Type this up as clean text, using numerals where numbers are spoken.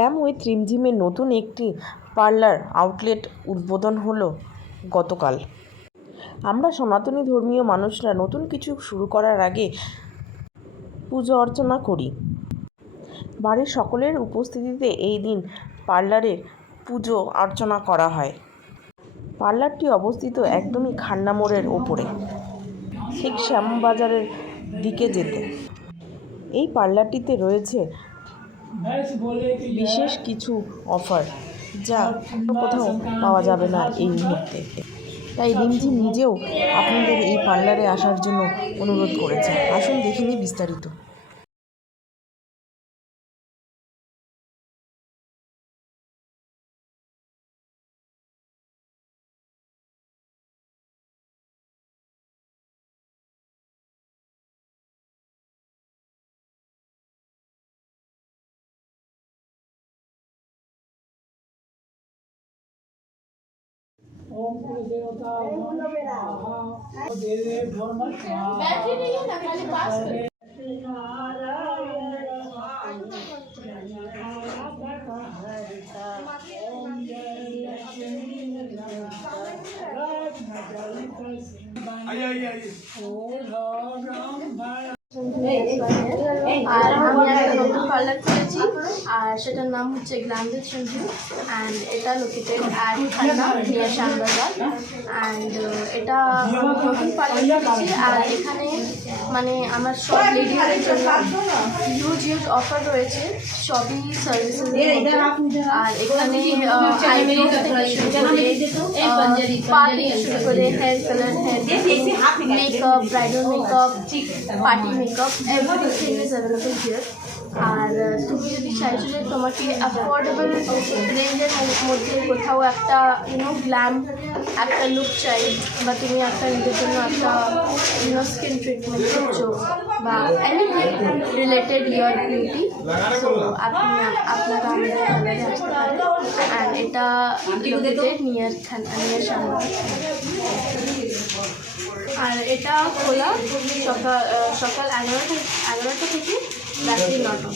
Glam with রিমঝিমের নতুন একটি parlour outlet উদ্বোধন হলো গতকাল। আমরা সনাতনী ধর্মীয় মানুষরা নতুন কিছু শুরু করার আগে পুজো অর্চনা করি। বাড়ির সকলের উপস্থিতিতে এই দিন পার্লারের পুজো অর্চনা করা হয়। পার্লারটি অবস্থিত একদমই খান্না মোড়ের ওপরে, ঠিক শ্যামবাজারের দিকে যেতে। এই পার্লারটিতে রয়েছে বিশেষ কিছু অফার, যা কোথাও পাওয়া যাবে না এই মুহূর্তে। তাই রিমঝিম নিজেও আপনাদের এই পার্লারে আসার জন্য অনুরোধ করেছে। আসুন দেখে নিই বিস্তারিত। ओम कुल देवता नमः देवे भोर बैटरी नहीं है ना खाली पास कर আর আমি একটা নতুন পার্লার খুলেছি, আর সেটার নাম হচ্ছে গ্ল্যাম উইথ সঞ্জু। অ্যান্ড এটা located at Khanna near Shyambazar. And এটা নতুন পার্লার খুলেছি, আর এখানে মানে আমার সব লেডিদের জন্য হিউজ অফার রয়েছে, সবই সার্ভিসেস। আর এখানে পার্টি শুরু করে hair colour, hair makeup, bridal makeup, party makeup, everything is available here. আর তুমি যদি চাইছো যে তোমাকে অ্যাফোর্ডেবল রেঞ্জের মধ্যে কোথাও একটা গ্ল্যাম একটা লুক চাই, বা তুমি একটা নিজের জন্য একটা স্কিন ট্রিটমেন্ট করছো, বা এনিথিং রিলেটেড ইয়ার বিউটি, সো আপনারা আমাদের পার্লারে আসতে পারেন। অ্যান্ড এটা লোকেটেড নিয়ার শ্যামবাজার। আর এটা খোলা সকাল 11টা থেকে রাত্রি 9টা।